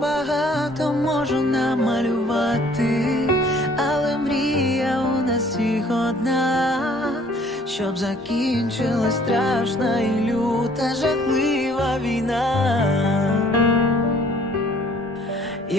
Багато можу намалювати, але мрія у нас всіх одна, щоб закінчилась страшна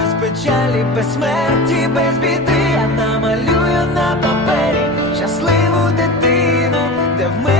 без печалі, без смерті, без біди. Я намалюю на папері щасливу дитину, де в мирному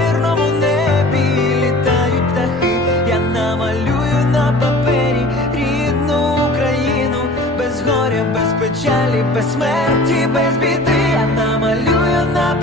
без горя, без печалі, без смерті, без біди, я намалюю на